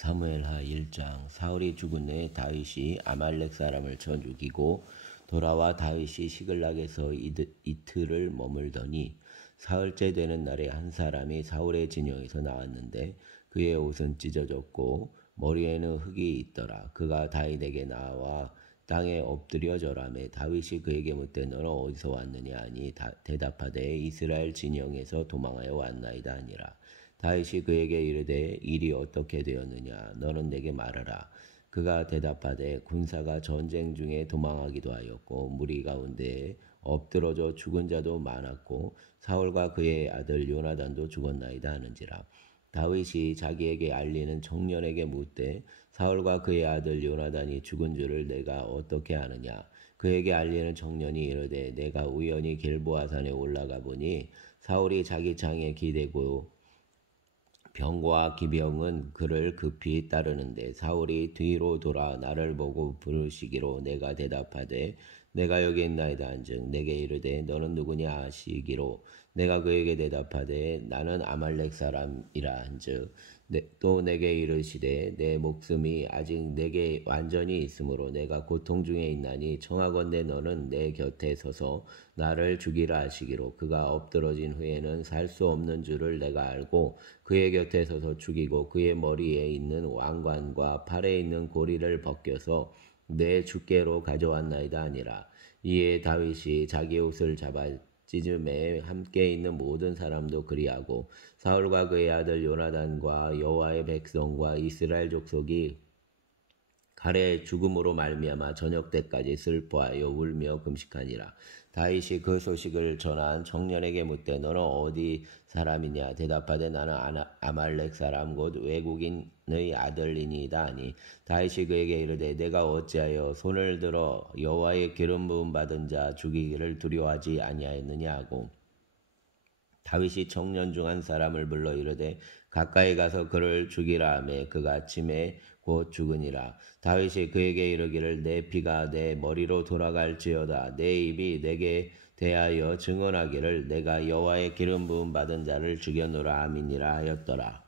사무엘하 1장. 사울이 죽은 후에 다윗이 아말렉 사람을 쳐 죽이고 돌아와 다윗이 시글락에서 이틀을 머물더니 사흘째 되는 날에 한 사람이 사울의 진영에서 나왔는데 그의 옷은 찢어졌고 머리에는 흙이 있더라. 그가 다윗에게 나와 땅에 엎드려 절하매 다윗이 그에게 묻되 너는 어디서 왔느냐 하니 대답하되 이스라엘 진영에서 도망하여 왔나이다 하니라. 다윗이 그에게 이르되 일이 어떻게 되었느냐 너는 내게 말하라. 그가 대답하되 군사가 전쟁 중에 도망하기도 하였고 무리 가운데 엎드러져 죽은 자도 많았고 사울과 그의 아들 요나단도 죽었나이다 하는지라. 다윗이 자기에게 알리는 청년에게 묻되 사울과 그의 아들 요나단이 죽은 줄을 내가 어떻게 아느냐. 그에게 알리는 청년이 이르되 내가 우연히 길보아산에 올라가 보니 사울이 자기 창에 기대고 병과 기병은 그를 급히 따르는데 사울이 뒤로 돌아 나를 보고 부르시기로 내가 대답하되 내가 여기 있나이다 한즉 내게 이르되 너는 누구냐 하시기로 내가 그에게 대답하되 나는 아말렉 사람이라 한즉 또 내게 이르시되 내 목숨이 아직 내게 완전히 있으므로 내가 고통 중에 있나니 청하건대 너는 내 곁에 서서 나를 죽이라 하시기로 그가 엎드러진 후에는 살 수 없는 줄을 내가 알고 그의 곁에 서서 죽이고 그의 머리에 있는 왕관과 팔에 있는 고리를 벗겨서 내 주께로 가져왔나이다 하니라. 이에 다윗이 자기 옷을 잡아 찢음에 함께 있는 모든 사람도 그리하고 사울과 그의 아들 요나단과 여호와의 백성과 이스라엘 족속이 칼의 죽음으로 말미암아 저녁 때까지 슬퍼하여 울며 금식하니라. 다윗이 그 소식을 전한 청년에게 묻되 너는 어디 사람이냐. 대답하되 나는 아말렉 사람 곧 외국인의 아들이니이다 하니 다윗이 그에게 이르되 내가 어찌하여 손을 들어 여호와의 기름 부음 받은 자 죽이기를 두려워하지 아니하였느냐 하고 다윗이 청년 중 한 사람을 불러 이르되 가까이 가서 그를 죽이라 하매 그가 아침에 곧 죽으니라. 다윗이 그에게 이르기를 내 피가 내 머리로 돌아갈지어다. 내 입이 내게 대하여 증언하기를 내가 여호와의 기름 부음 받은 자를 죽였노라 아미니라 하였더라.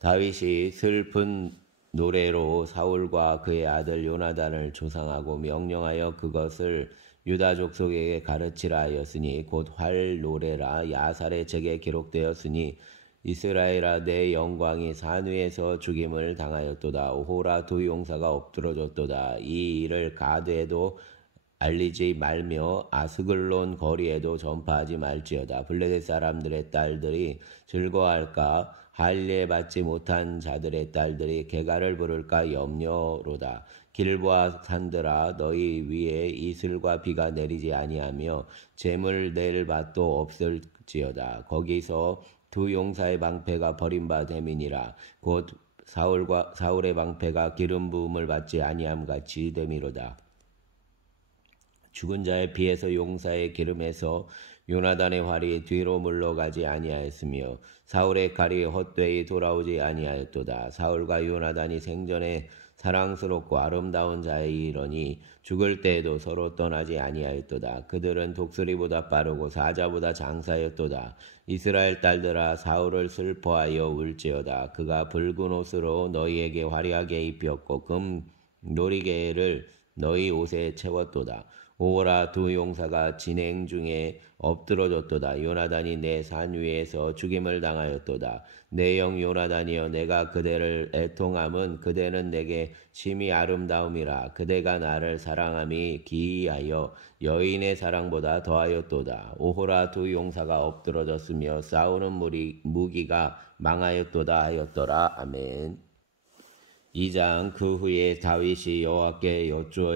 다윗이 슬픈 노래로 사울과 그의 아들 요나단을 조상하고 명령하여 그것을 유다 족속에게 가르치라 하였으니 곧 활 노래라 야살의 책에 기록되었으니 이스라엘아 내 영광이 산 위에서 죽임을 당하였도다. 오호라 두 용사가 엎드러졌도다. 이 일을 가드에도 알리지 말며 아스글론 거리에도 전파하지 말지어다. 블레셋 사람들의 딸들이 즐거워할까 할례 받지 못한 자들의 딸들이 개가를 부를까 염려로다. 길보아 산들아 너희 위에 이슬과 비가 내리지 아니하며 재물 낼 밭도 없을지어다. 거기서 두 용사의 방패가 버림바 됨이니라. 곧 사울의 방패가 기름 부음을 받지 아니함 같이 됨이로다. 죽은 자의 피에서 용사의 기름에서 요나단의 활이 뒤로 물러가지 아니하였으며 사울의 칼이 헛되이 돌아오지 아니하였도다. 사울과 요나단이 생전에 사랑스럽고 아름다운 자이러니 죽을 때에도 서로 떠나지 아니하였도다. 그들은 독수리보다 빠르고 사자보다 장사였도다. 이스라엘 딸들아 사울을 슬퍼하여 울지어다. 그가 붉은 옷으로 너희에게 화려하게 입혔고 금 놀이개를 너희 옷에 채웠도다. 오호라 두 용사가 진행 중에 엎드러졌도다. 요나단이 내 산 위에서 죽임을 당하였도다. 내 영 요나단이여 내가 그대를 애통함은 그대는 내게 심히 아름다움이라. 그대가 나를 사랑함이 기이하여 여인의 사랑보다 더하였도다. 오호라 두 용사가 엎드러졌으며 싸우는 무기가 망하였도다 하였더라. 아멘. 2장. 그 후에 다윗이 여호와께 여쭈어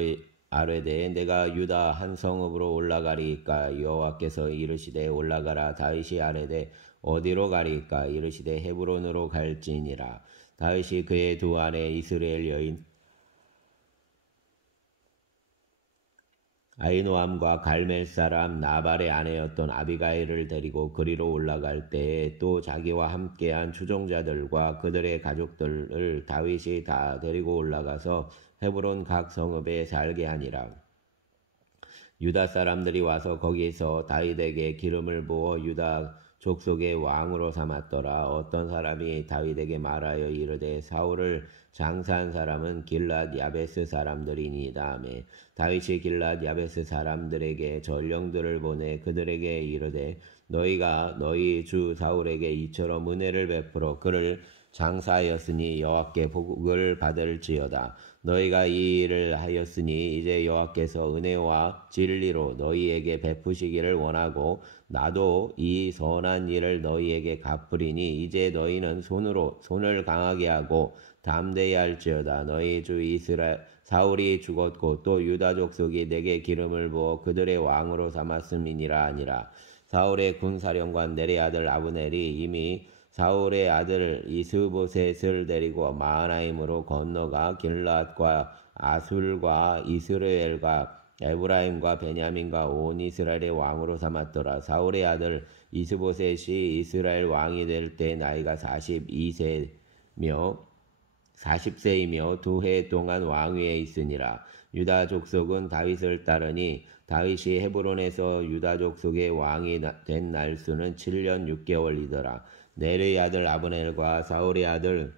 아뢰되 내가 유다 한 성읍으로 올라가리이까. 여호와께서 이르시되 올라가라. 다윗이 아뢰되 어디로 가리이까. 이르시되 헤브론으로 갈지니라. 다윗이 그의 두 아내 이스라엘 여인 아히노암과 갈멜 사람 나발의 아내였던 아비가일을 데리고 그리로 올라갈 때에 또 자기와 함께한 추종자들과 그들의 가족들을 다윗이 다 데리고 올라가서 헤브론 각 성읍에 살게 하니라. 유다 사람들이 와서 거기서 다윗에게 기름을 부어 유다 족속의 왕으로 삼았더라. 어떤 사람이 다윗에게 말하여 이르되 사울을 장사한 사람은 길랏 야베스 사람들이니이다 하매 다윗이 길랏 야베스 사람들에게 전령들을 보내 그들에게 이르되 너희가 너희 주 사울에게 이처럼 은혜를 베풀어 그를 장사하였으니 여호와께 복을 받을지어다. 너희가 이 일을 하였으니 이제 여호와께서 은혜와 진리로 너희에게 베푸시기를 원하고 나도 이 선한 일을 너희에게 갚으리니 이제 너희는 손을 강하게 하고 담대히 할지어다. 너희 주 이스라엘 사울이 죽었고 또 유다 족속이 내게 기름을 부어 그들의 왕으로 삼았음이니라 하니라. 사울의 군사령관 넬의 아들 아브넬이 이미 사울의 아들 이스보셋을 데리고 마하나임으로 건너가 길랏과 아술과 이스라엘과 에브라임과 베냐민과 온 이스라엘의 왕으로 삼았더라. 사울의 아들 이스보셋이 이스라엘 왕이 될 때 나이가 40세이며 2해 동안 왕위에 있으니라. 유다 족속은 다윗을 따르니 다윗이 헤브론에서 유다 족속의 왕이 된 날수는 7년 6개월이더라. 넬의 아들 아브넬과 사울의 아들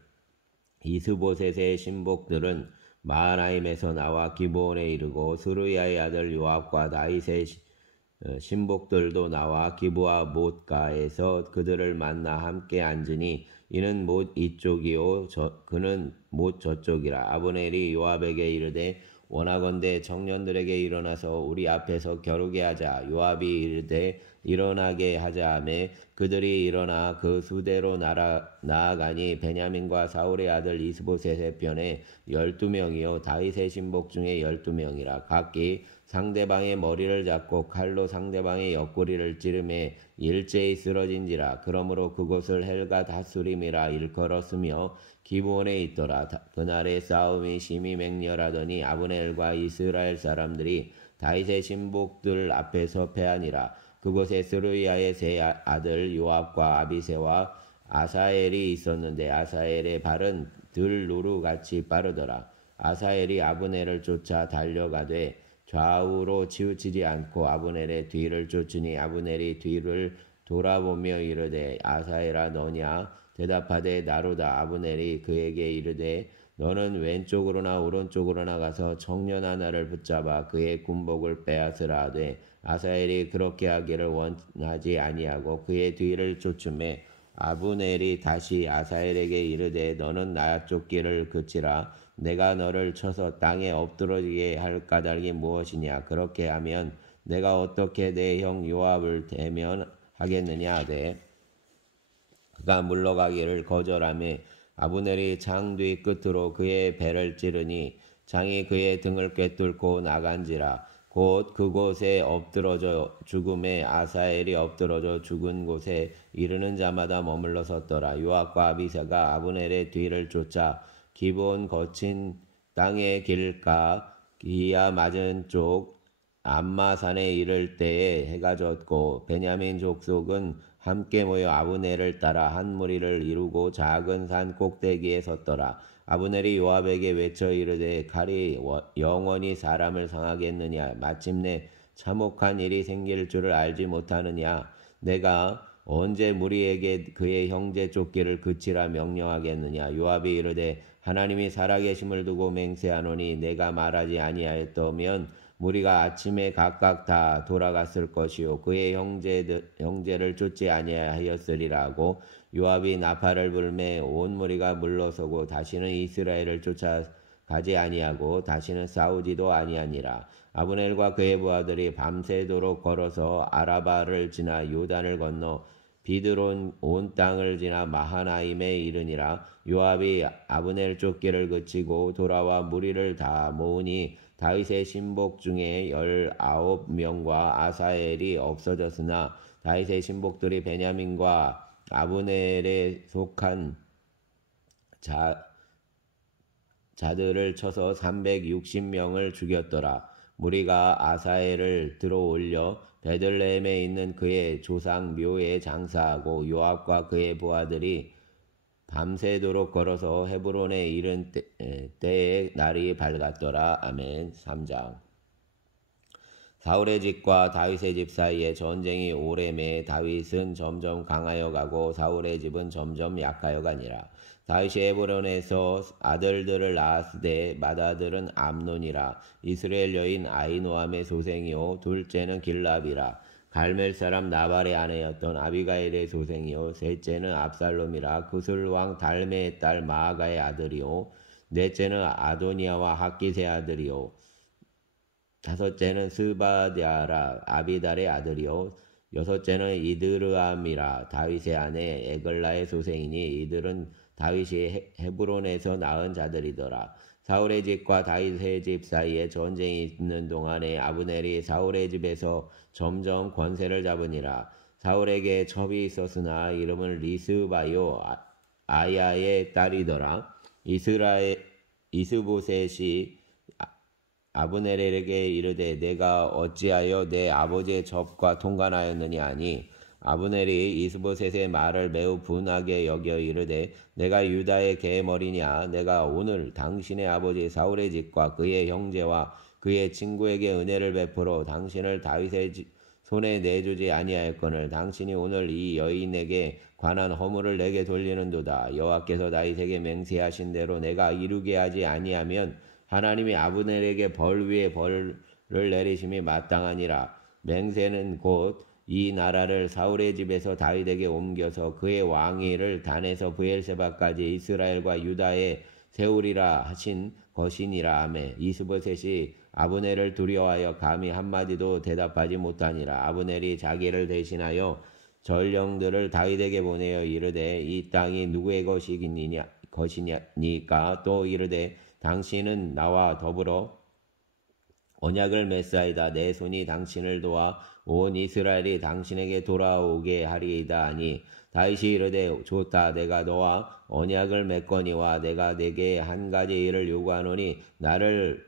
이스보셋의 신복들은 마하나임에서 나와 기브온에 이르고 스루야의 아들 요압과 다윗의 신복들도 나와 기브와 못가에서 그들을 만나 함께 앉으니 이는 못 이쪽이요 그는 못 저쪽이라. 아브넬이 요압에게 이르되 원하건대 청년들에게 일어나서 우리 앞에서 겨루게 하자. 요압이 이르되 일어나게 하자 하매 그들이 일어나 그 수대로 나아가니 베냐민과 사울의 아들 이스보셋의 편에 12명이요 다윗의 신복 중에 12명이라. 각기 상대방의 머리를 잡고 칼로 상대방의 옆구리를 찌르매 일제히 쓰러진지라. 그러므로 그곳을 헬가 다수림이라 일컬었으며 기브온에 있더라. 그날의 싸움이 심히 맹렬하더니 아브넬과 이스라엘 사람들이 다윗의 신복들 앞에서 패하니라. 그곳에 스루야의 세 아들 요압과 아비새와 아사엘이 있었는데 아사엘의 발은 들누루같이 빠르더라. 아사엘이 아브넬을 쫓아 달려가되 좌우로 치우치지 않고 아브넬의 뒤를 쫓으니 아브넬이 뒤를 돌아보며 이르되 아사엘아 너냐? 대답하되 나로다. 아브넬이 그에게 이르되 너는 왼쪽으로나 오른쪽으로나 가서 청년 하나를 붙잡아 그의 군복을 빼앗으라 하되 아사엘이 그렇게 하기를 원하지 아니하고 그의 뒤를 쫓음에 아브넬이 다시 아사엘에게 이르되 너는 나 쫓기를 그치라. 내가 너를 쳐서 땅에 엎드러지게 할 까닭이 무엇이냐? 그렇게 하면 내가 어떻게 내 형 요압을 대면하겠느냐 하되 그가 물러가기를 거절하며 아브넬이 장 뒤 끝으로 그의 배를 찌르니 장이 그의 등을 꿰뚫고 나간지라. 곧 그곳에 엎드러져 죽음에 아사엘이 엎드러져 죽은 곳에 이르는 자마다 머물러 섰더라. 요압과 아비새가 아브넬의 뒤를 쫓아 기브온 거친 땅의 길가 기야 맞은 쪽 암마산에 이를 때에 해가 졌고 베냐민 족속은 함께 모여 아브넬을 따라 한 무리를 이루고 작은 산 꼭대기에 섰더라. 아브넬이 요압에게 외쳐 이르되 칼이 영원히 사람을 상하겠느냐? 마침내 참혹한 일이 생길 줄을 알지 못하느냐? 내가 언제 무리에게 그의 형제 쫓기를 그치라 명령하겠느냐? 요압이 이르되 하나님이 살아계심을 두고 맹세하노니 내가 말하지 아니하였다면 무리가 아침에 각각 다 돌아갔을 것이요 그의 형제를 쫓지 아니하였으리라 하고 요압이 나팔을 불매 온 무리가 물러서고 다시는 이스라엘을 쫓아가지 아니하고 다시는 싸우지도 아니하니라. 아브넬과 그의 부하들이 밤새도록 걸어서 아라바를 지나 요단을 건너 비드론 온 땅을 지나 마하나임에 이르니라. 요압이 아브넬 쫓기를 그치고 돌아와 무리를 다 모으니 다윗의 신복 중에 19명과 아사엘이 없어졌으나 다윗의 신복들이 베냐민과 아브넬에 속한 자들을 쳐서 360명을 죽였더라. 무리가 아사엘을 들어올려 베들레헴에 있는 그의 조상 묘에 장사하고 요압과 그의 부하들이 밤새도록 걸어서 헤브론에 이른 때에 날이 밝았더라. 아멘. 3장. 사울의 집과 다윗의 집 사이에 전쟁이 오래매 다윗은 점점 강하여 가고 사울의 집은 점점 약하여 가니라. 다윗이 헤브론에서 아들들을 낳았으되 맏아들은 암논이라. 이스라엘 여인 아히노함의 소생이요 둘째는 길랍이라. 갈멜 사람 나발의 아내였던 아비가일의 소생이요 셋째는 압살롬이라. 구슬 왕 달메의 딸 마아가의 아들이요 넷째는 아도니아와 학깃의 아들이요 다섯째는 스바디아라 아비달의 아들이요 여섯째는 이드르암이라. 다윗의 아내 에글라의 소생이니 이들은 다윗이 헤브론에서 낳은 자들이더라. 사울의 집과 다윗의 집 사이에 전쟁이 있는 동안에 아브넬이 사울의 집에서 점점 권세를 잡으니라. 사울에게 첩이 있었으나 이름은 리스바요 아야의 딸이더라. 이스보셋이 아브넬에게 이르되 내가 어찌하여 내 아버지의 첩과 통관하였느냐 하니 아브넬이 이스보셋의 말을 매우 분하게 여겨 이르되 내가 유다의 계머리냐. 내가 오늘 당신의 아버지 사울의 집과 그의 형제와 그의 친구에게 은혜를 베풀어 당신을 다윗의 손에 내주지 아니하였거늘 당신이 오늘 이 여인에게 관한 허물을 내게 돌리는도다. 여호와께서 다윗에게 맹세하신 대로 내가 이루게 하지 아니하면 하나님이 아브넬에게 벌 위에 벌을 내리심이 마땅하니라. 맹세는 곧 이 나라를 사울의 집에서 다윗에게 옮겨서 그의 왕위를 단에서 브엘세바까지 이스라엘과 유다에 세우리라 하신 것이니라 하매 이스보셋이 아브넬을 두려워하여 감히 한마디도 대답하지 못하니라. 아브넬이 자기를 대신하여 전령들을 다윗에게 보내어 이르되 이 땅이 누구의 것이니까 또 이르되 당신은 나와 더불어 언약을 맺사이다. 내 손이 당신을 도와 온 이스라엘이 당신에게 돌아오게 하리이다 하니 다윗이 이르되 좋다. 내가 너와 언약을 맺거니와 내가 네게 한 가지 일을 요구하노니 나를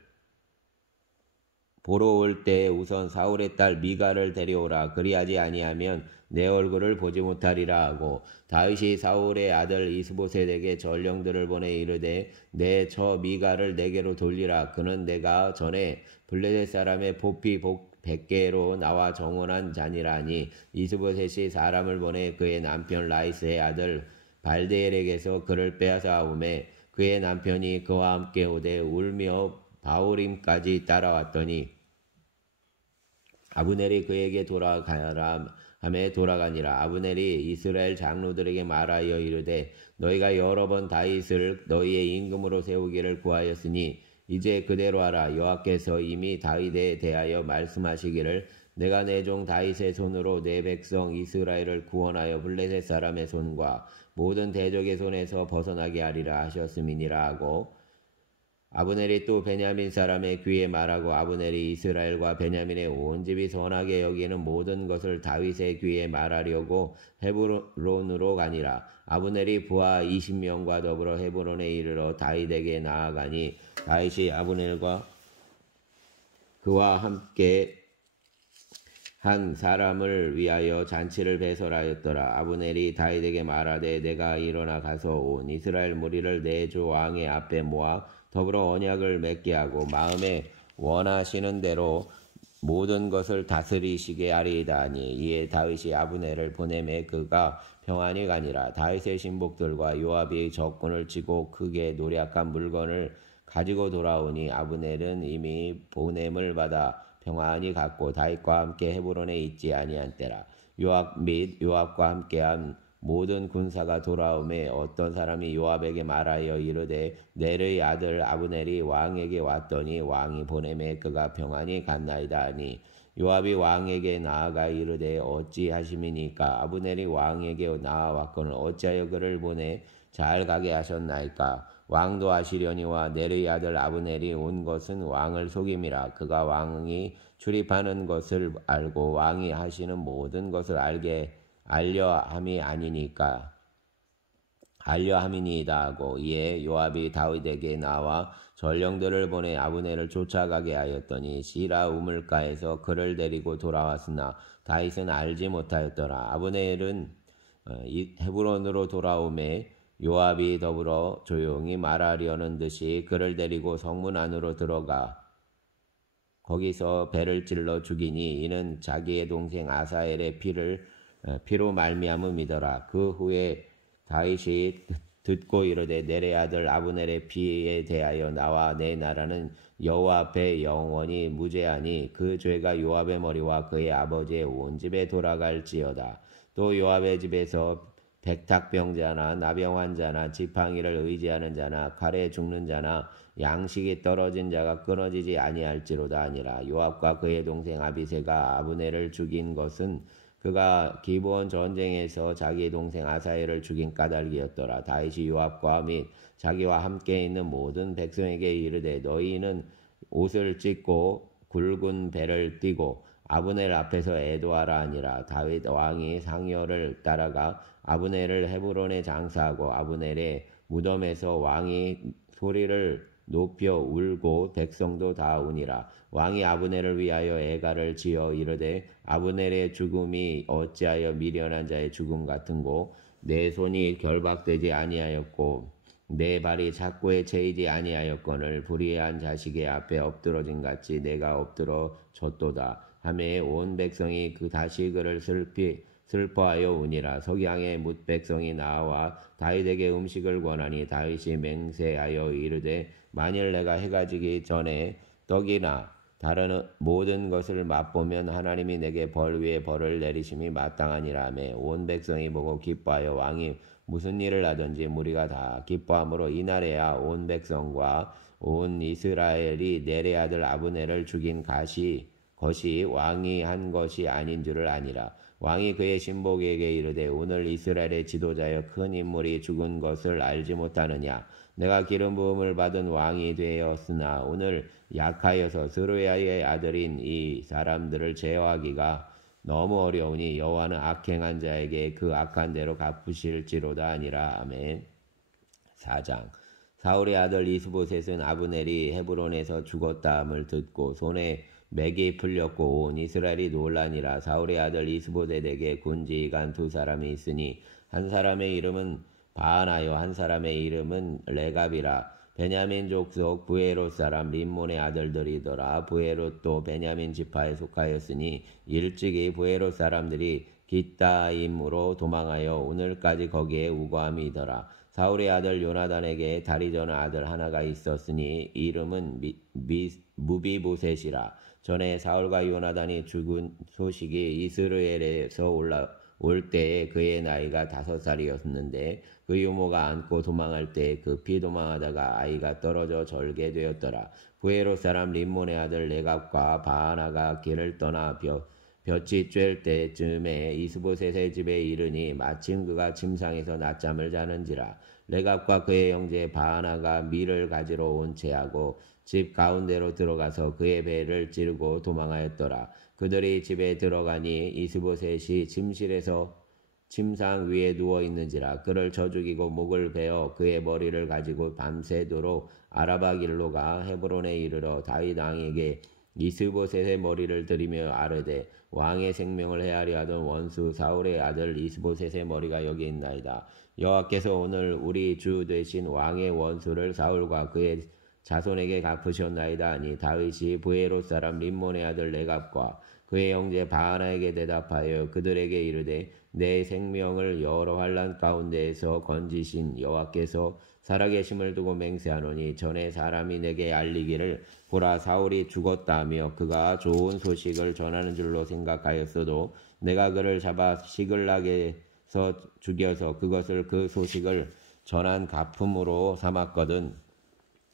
보러 올 때 우선 사울의 딸 미가를 데려오라. 그리하지 아니하면 내 얼굴을 보지 못하리라 하고 다윗이 사울의 아들 이스보셋에게 전령들을 보내 이르되 내 저 미가를 내게로 돌리라. 그는 내가 전에 블레셋 사람의 보피 100개로 나와 정원한 자니라니. 이스보셋이 사람을 보내 그의 남편 라이스의 아들 발데엘에게서 그를 빼앗아 오매 그의 남편이 그와 함께 오되 울며 바울임까지 따라왔더니 아브넬이 그에게 돌아가라 하매 돌아가니라. 아브넬이 이스라엘 장로들에게 말하여 이르되 너희가 여러 번 다윗을 너희의 임금으로 세우기를 구하였으니 이제 그대로 하라. 여호와께서 이미 다윗에 대하여 말씀하시기를 내가 내 종 다윗의 손으로 내 백성 이스라엘을 구원하여 블레셋 사람의 손과 모든 대적의 손에서 벗어나게 하리라 하셨음이니라 하고 아브넬이 또 베냐민 사람의 귀에 말하고 아브넬이 이스라엘과 베냐민의 온 집이 선하게 여기는 모든 것을 다윗의 귀에 말하려고 헤브론으로 가니라. 아브넬이 부하 20명과 더불어 헤브론에 이르러 다윗에게 나아가니 다윗이 아브넬과 그와 함께 한 사람을 위하여 잔치를 배설하였더라. 아브넬이 다윗에게 말하되 내가 일어나 가서 온 이스라엘 무리를 내 주 왕의 앞에 모아 더불어 언약을 맺게 하고 마음에 원하시는 대로 모든 것을 다스리시게 하리이다 하니 이에 다윗이 아브넬을 보내매 그가 평안히 가니라. 다윗의 신복들과 요압이 적군을 치고 크게 노략한 물건을 가지고 돌아오니 아브넬은 이미 보냄을 받아 평안히 갔고 다윗과 함께 헤브론에 있지 아니한 때라. 요압 및 요압과 함께한 모든 군사가 돌아오매 어떤 사람이 요압에게 말하여 이르되 넬의 아들 아브넬이 왕에게 왔더니 왕이 보내매 그가 평안히 갔나이다 하니 요압이 왕에게 나아가 이르되 어찌하심이니까. 아브넬이 왕에게 나아왔거늘 어찌하여 그를 보내 잘 가게 하셨나이까. 왕도 아시려니와 넬의 아들 아브넬이 온 것은 왕을 속임이라. 그가 왕이 출입하는 것을 알고 왕이 하시는 모든 것을 알려함이 아니니까 알려함이니이다 하고 이에 요압이 다윗에게 나와 전령들을 보내 아브넬을 쫓아가게 하였더니 시라 우물가에서 그를 데리고 돌아왔으나 다윗은 알지 못하였더라. 아브넬은 헤브론으로 돌아오매 요압이 더불어 조용히 말하려는 듯이 그를 데리고 성문 안으로 들어가 거기서 배를 찔러 죽이니 이는 자기의 동생 아사엘의 피로 말미암음이더라. 그 후에 다윗이 듣고 이르되 내레 아들 아브넬의 피에 대하여 나와 내 나라는 여호와 앞에 영원히 무죄하니 그 죄가 요압의 머리와 그의 아버지의 온 집에 돌아갈지어다. 또 요압의 집에서 백탁병자나 나병 환자나 지팡이를 의지하는 자나 칼에 죽는 자나 양식이 떨어진 자가 끊어지지 아니할지로다 아니라 요압과 그의 동생 아비새가 아브넬을 죽인 것은 그가 기브온 전쟁에서 자기 동생 아사엘을 죽인 까닭이었더라. 다윗이 요압과 및 자기와 함께 있는 모든 백성에게 이르되 너희는 옷을 찢고 굵은 배를 띠고 아브넬 앞에서 애도하라 아니라. 다윗 왕이 상여를 따라가 아브넬을 헤브론에 장사하고 아브넬의 무덤에서 왕이 소리를 높여 울고 백성도 다 우니라. 왕이 아브넬을 위하여 애가를 지어 이르되 아브넬의 죽음이 어찌하여 미련한 자의 죽음 같은고 내 손이 결박되지 아니하였고 내 발이 착고에 채이지 아니하였거늘 불의한 자식의 앞에 엎드러진 같이 내가 엎드러졌도다 하매 온 백성이 그 다시 그를 슬퍼하여 우니라. 석양에 뭇 백성이 나와 다윗에게 음식을 권하니 다윗이 맹세하여 이르되 만일 내가 해가 지기 전에 떡이나 다른 모든 것을 맛보면 하나님이 내게 벌 위에 벌을 내리심이 마땅하니라 하매 온 백성이 보고 기뻐하여 왕이 무슨 일을 하든지 무리가 다 기뻐함으로 이날에야 온 백성과 온 이스라엘이 내레 아들 아브넬을 죽인 것이 왕이 한 것이 아닌 줄을 아니라. 왕이 그의 신복에게 이르되 오늘 이스라엘의 지도자여 큰 인물이 죽은 것을 알지 못하느냐. 내가 기름 부음을 받은 왕이 되었으나 오늘 약하여서 스루야의 아들인 이 사람들을 제어하기가 너무 어려우니 여호와는 악행한 자에게 그 악한 대로 갚으실지로다 아니라. 아멘. 4장. 사울의 아들 이스보셋은 아브넬이 헤브론에서 죽었다함을 듣고 손에 맥이 풀렸고 온 이스라엘이 놀라니라. 사울의 아들 이스보셋에게 군지휘관 두 사람이 있으니 한 사람의 이름은 바하나요 한 사람의 이름은 레갑이라. 베냐민 족속 부에롯 사람 림몬의 아들들이더라. 부에롯도 베냐민 지파에 속하였으니 일찍이 부에롯 사람들이 깃다임으로 도망하여 오늘까지 거기에 우거함이더라. 사울의 아들 요나단에게 다리 저는 아들 하나가 있었으니 이름은 무비보셋이라. 전에 사울과 요나단이 죽은 소식이 이스라엘에서 올 때에 그의 나이가 5살이었는데 그 유모가 안고 도망할 때 급히 도망하다가 아이가 떨어져 절게 되었더라. 부에롯 사람 림몬의 아들 레갑과 바하나가 길을 떠나 볕이 쬐을 때쯤에 이스보셋의 집에 이르니 마침 그가 침상에서 낮잠을 자는지라. 레갑과 그의 형제 바하나가 밀을 가지러 온 채하고 집 가운데로 들어가서 그의 배를 찌르고 도망하였더라. 그들이 집에 들어가니 이스보셋이 침실에서 침상 위에 누워 있는지라. 그를 쳐 죽이고 목을 베어 그의 머리를 가지고 밤새도록 아라바 길로 가 헤브론에 이르러 다윗 왕에게 이스보셋의 머리를 들이며 아르되 왕의 생명을 해하려 하던 원수 사울의 아들 이스보셋의 머리가 여기 있나이다. 여호와께서 오늘 우리 주 되신 왕의 원수를 사울과 그의 자손에게 갚으셨나이다 하니 다윗이 부에롯 사람 림몬의 아들 레갑과 그의 형제 바하나에게 대답하여 그들에게 이르되 내 생명을 여러 환난 가운데에서 건지신 여호와께서 살아계심을 두고 맹세하노니 전에 사람이 내게 알리기를 보라 사울이 죽었다며 그가 좋은 소식을 전하는 줄로 생각하였어도 내가 그를 잡아 시글락에서 죽여서 그것을 그 소식을 전한 갚음으로 삼았거든.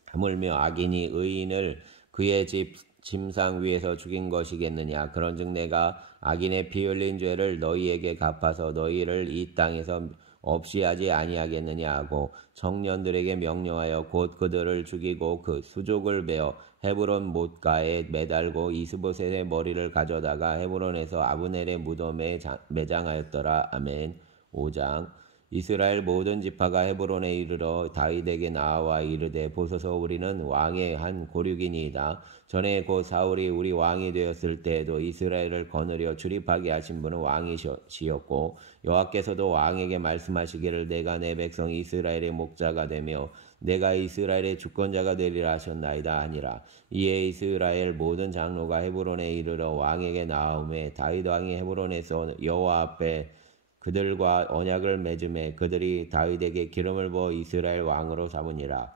하물며 악인이 의인을 그의 집 침상 위에서 죽인 것이겠느냐. 그런즉 내가 악인의 피 흘린 죄를 너희에게 갚아서 너희를 이 땅에서 없이 하지 아니하겠느냐 하고 청년들에게 명령하여 곧 그들을 죽이고 그 수족을 베어 헤브론 못가에 매달고 이스보셋의 머리를 가져다가 헤브론에서 아브넬의 무덤에 매장하였더라. 아멘. 5장. 이스라엘 모든 지파가 헤브론에 이르러 다윗에게 나와 이르되 보소서 우리는 왕의 한 고륙이니이다. 전에 곧 사울이 우리 왕이 되었을 때에도 이스라엘을 거느려 출입하게 하신 분은 왕이시었고 여호와께서도 왕에게 말씀하시기를 내가 내 백성 이스라엘의 목자가 되며 내가 이스라엘의 주권자가 되리라 하셨나이다 하니라. 이에 이스라엘 모든 장로가 헤브론에 이르러 왕에게 나아오매 다윗 왕이 헤브론에서 여호와 앞에 그들과 언약을 맺음에 그들이 다윗에게 기름을 부어 이스라엘 왕으로 삼으니라.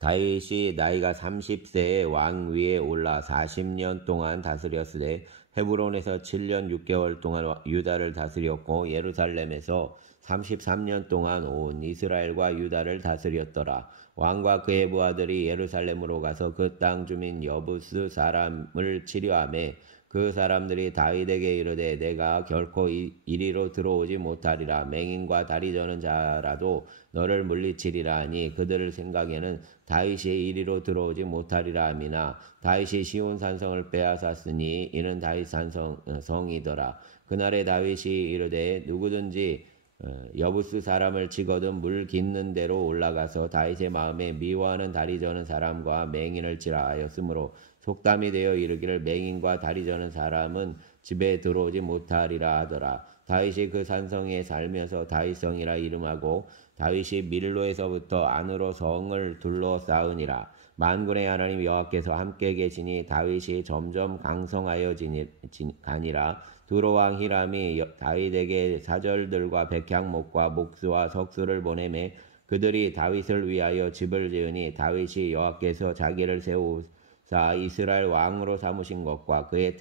다윗이 나이가 30세에 왕 위에 올라 40년 동안 다스렸으되 헤브론에서 7년 6개월 동안 유다를 다스렸고 예루살렘에서 33년 동안 온 이스라엘과 유다를 다스렸더라. 왕과 그의 부하들이 예루살렘으로 가서 그 땅 주민 여부스 사람을 치료하매 그 사람들이 다윗에게 이르되 내가 결코 이리로 들어오지 못하리라. 맹인과 다리 저는 자라도 너를 물리치리라 하니 그들을 생각에는 다윗이 이리로 들어오지 못하리라 함이나 다윗이 시온 산성을 빼앗았으니 이는 다윗 산성이더라. 그날에 다윗이 이르되 누구든지 여부스 사람을 치거든 물 깃는 대로 올라가서 다윗의 마음에 미워하는 다리 저는 사람과 맹인을 치라 하였으므로 속담이 되어 이르기를 맹인과 다리 저는 사람은 집에 들어오지 못하리라 하더라. 다윗이 그 산성에 살면서 다윗성이라 이름하고 다윗이 밀로에서부터 안으로 성을 둘러싸으니라. 만군의 하나님 여호와께서 함께 계시니 다윗이 점점 강성하여 가니라. 두로왕 히람이 다윗에게 사절들과 백향목과 목수와 석수를 보내매 그들이 다윗을 위하여 집을 지으니 다윗이 여호와께서 자기를 세우사 이스라엘 왕으로 삼으신 것과 그의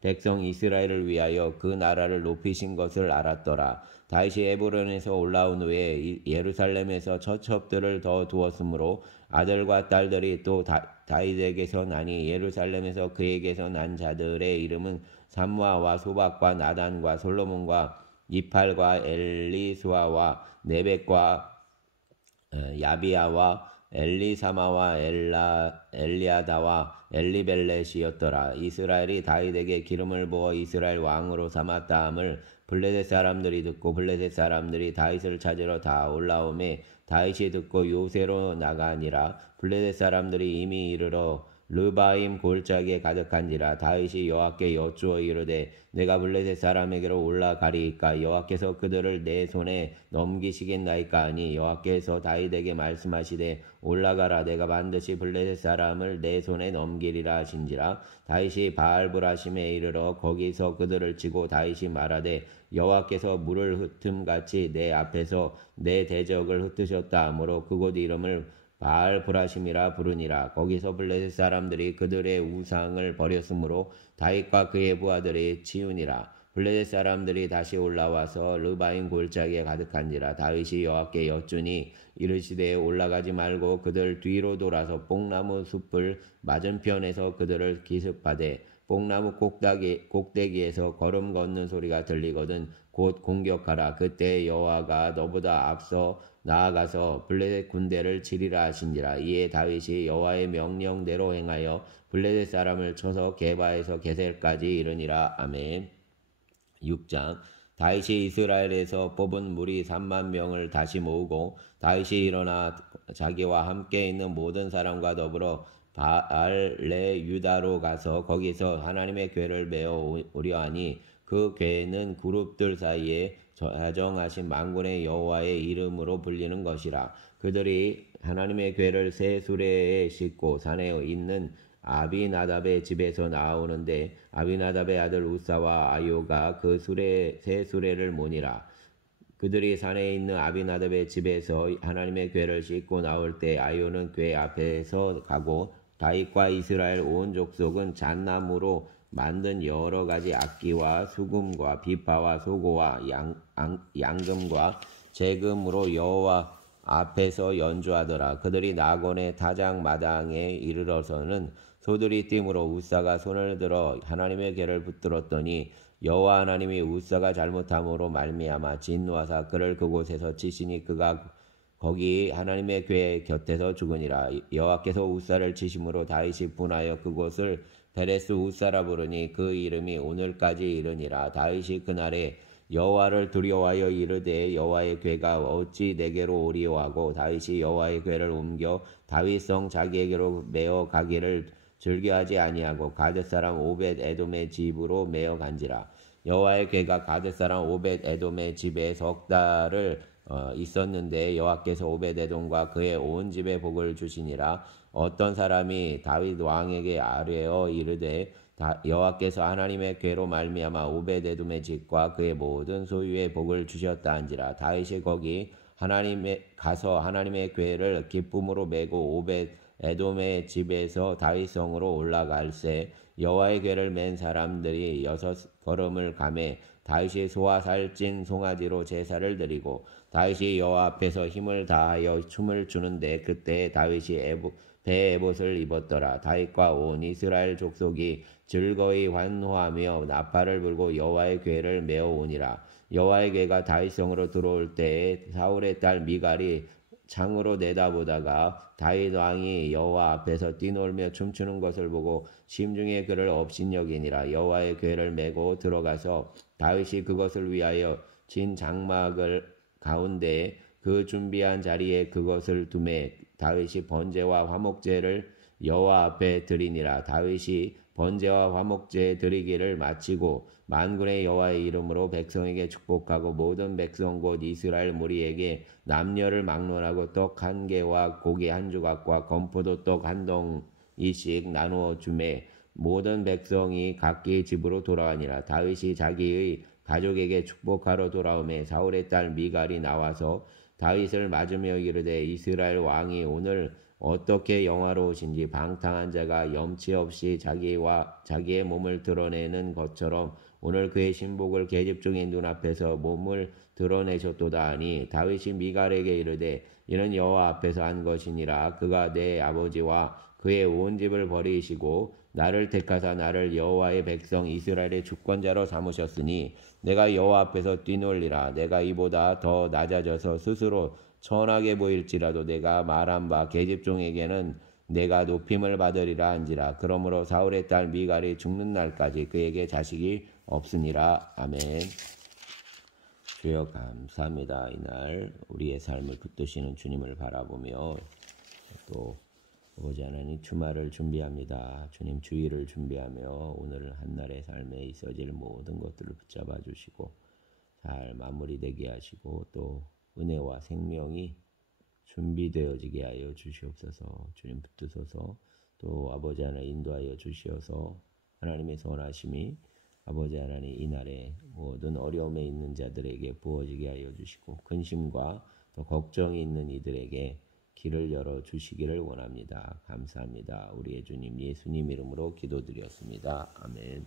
백성 이스라엘을 위하여 그 나라를 높이신 것을 알았더라. 다윗이 헤브론에서 올라온 후에 예루살렘에서 처첩들을 더 두었으므로 아들과 딸들이 또 다윗에게서 나니 예루살렘에서 그에게서 난 자들의 이름은 삼무아와 소박과 나단과 솔로몬과 이팔과 엘리수아와 네벡과 야비아와 엘리사마와 엘리아다와 엘리벨렛이었더라. 이스라엘이 다윗에게 기름을 부어 이스라엘 왕으로 삼았다 함을 블레셋 사람들이 듣고 블레셋 사람들이 다윗을 찾으러 다 올라오매 다윗이 듣고 요새로 나가니라. 블레셋 사람들이 이미 이르러 르바임 골짜기에 가득한지라. 다윗이 여호와께 여쭈어 이르되 내가 블레셋 사람에게로 올라가리이까 여호와께서 그들을 내 손에 넘기시겠나이까 하니 여호와께서 다윗에게 말씀하시되 올라가라 내가 반드시 블레셋 사람을 내 손에 넘기리라 하신지라. 다윗이 바알브라심에 이르러 거기서 그들을 치고 다윗이 말하되 여호와께서 물을 흩음같이 내 앞에서 내 대적을 흩으셨다 하므로 그곳 이름을 바알브라심이라 부르니라. 거기서 블레셋 사람들이 그들의 우상을 버렸으므로 다윗과 그의 부하들이 치우니라. 블레셋 사람들이 다시 올라와서 르바임 골짜기에 가득한지라. 다윗이 여호와께 여쭈니 이르시되 올라가지 말고 그들 뒤로 돌아서 뽕나무 숲을 맞은편에서 그들을 기습하되 뽕나무 꼭대기에서 걸음 걷는 소리가 들리거든 곧 공격하라. 그때 여호와가 너보다 앞서 나아가서 블레셋 군대를 치리라 하신지라. 이에 다윗이 여호와의 명령대로 행하여 블레셋 사람을 쳐서 게바에서 게셀까지 이르니라. 아멘. 6장. 다윗이 이스라엘에서 뽑은 무리 3만 명을 다시 모으고 다윗이 일어나 자기와 함께 있는 모든 사람과 더불어 바알레 유다로 가서 거기서 하나님의 궤를 메어 오려 하니 그 궤는 그룹들 사이에 자정하신 만군의 여호와의 이름으로 불리는 것이라. 그들이 하나님의 궤를 새 수레에 싣고 산에 있는 아비나답의 집에서 나오는데 아비나답의 아들 우사와 아요가 그 새 수레를 모니라. 그들이 산에 있는 아비나답의 집에서 하나님의 궤를 싣고 나올 때 아요는 궤 앞에서 가고 다윗과 이스라엘 온 족속은 잣나무로 만든 여러 가지 악기와 수금과 비파와 소고와 양금과 재금으로 여호와 앞에서 연주하더라. 그들이 나곤의 타작 마당에 이르러서는 소들이 띠므로 우사가 손을 들어 하나님의 궤를 붙들었더니 여호와 하나님이 우사가 잘못함으로 말미암아 진노하사 그를 그곳에서 치시니 그가 거기 하나님의 궤 곁에서 죽으니라. 여호와께서 우사를 치심으로 다윗이 분하여 그곳을 베레스 우사라 부르니 그 이름이 오늘까지 이르니라. 다윗이 그날에 여호와를 두려워하여 이르되 여호와의 궤가 어찌 내게로 오리오 하고 다윗이 여호와의 궤를 옮겨 다윗성 자기에게로 메어 가기를 즐겨하지 아니하고 가뎃 사람 오벳 에돔의 집으로 메어 간지라. 여호와의 궤가 가뎃 사람 오벳 에돔의 집에 석 달을 있었는데 여호와께서 오벳 에돔과 그의 온 집에 복을 주시니라. 어떤 사람이 다윗 왕에게 아뢰어 이르되 여호와께서 하나님의 궤로 말미암아 오벳 에돔의 집과 그의 모든 소유에 복을 주셨다 한지라. 다윗이 거기 가서 하나님의 궤를 기쁨으로 메고 오벳 에돔의 집에서 다윗성으로 올라갈새 여호와의 궤를 맨 사람들이 6걸음을 가매 다윗이 소와 살찐 송아지로 제사를 드리고 다윗이 여호와 앞에서 힘을 다하여 춤을 추는데 그때 다윗이 배 에봇을 입었더라. 다윗과 온 이스라엘 족속이 즐거이 환호하며 나팔을 불고 여호와의 궤를 메어 오니라. 여호와의 궤가 다윗성으로 들어올 때에 사울의 딸 미갈이 창으로 내다보다가 다윗 왕이 여호와 앞에서 뛰놀며 춤추는 것을 보고 심중에 그를 업신여기니라. 여호와의 궤를 메고 들어가서 다윗이 그것을 위하여 진 장막을 가운데에 그 준비한 자리에 그것을 두매 다윗이 번제와 화목제를 여호와 앞에 드리니라. 다윗이 번제와 화목제 드리기를 마치고 만군의 여호와의 이름으로 백성에게 축복하고 모든 백성 곧 이스라엘 무리에게 남녀를 막론하고 떡 한 개와 고기 한 조각과 건포도 떡 한 덩이씩 나누어 주매 모든 백성이 각기 집으로 돌아가니라. 다윗이 자기의 가족에게 축복하러 돌아오매 사울의 딸 미갈이 나와서 다윗을 맞으며 이르되 이스라엘 왕이 오늘 어떻게 영화로우신지 방탕한 자가 염치 없이 자기의 몸을 드러내는 것처럼 오늘 그의 신복을 계집 중인 눈앞에서 몸을 드러내셨도다 하니 다윗이 미갈에게 이르되 이는 여호와 앞에서 한 것이니라. 그가 내 아버지와 그의 온 집을 버리시고 나를 택하사 나를 여호와의 백성 이스라엘의 주권자로 삼으셨으니 내가 여호와 앞에서 뛰놀리라. 내가 이보다 더 낮아져서 스스로 천하게 보일지라도 내가 말한 바 계집종에게는 내가 높임을 받으리라 한지라. 그러므로 사울의 딸 미갈이 죽는 날까지 그에게 자식이 없으니라. 아멘. 주여 감사합니다. 이날 우리의 삶을 붙드시는 주님을 바라보며 또 아버지 하나님 주말을 준비합니다. 주님 주일을 준비하며 오늘 한날의 삶에 있어질 모든 것들을 붙잡아 주시고 잘 마무리되게 하시고 또 은혜와 생명이 준비되어지게 하여 주시옵소서. 주님 붙드소서. 또 아버지 하나님 인도하여 주시어서 하나님의 선하심이 아버지 하나님 이날에 모든 어려움에 있는 자들에게 부어지게 하여 주시고 근심과 또 걱정이 있는 이들에게 길을 열어 주시기를 원합니다. 감사합니다. 우리의 주님 예수님 이름으로 기도드렸습니다. 아멘.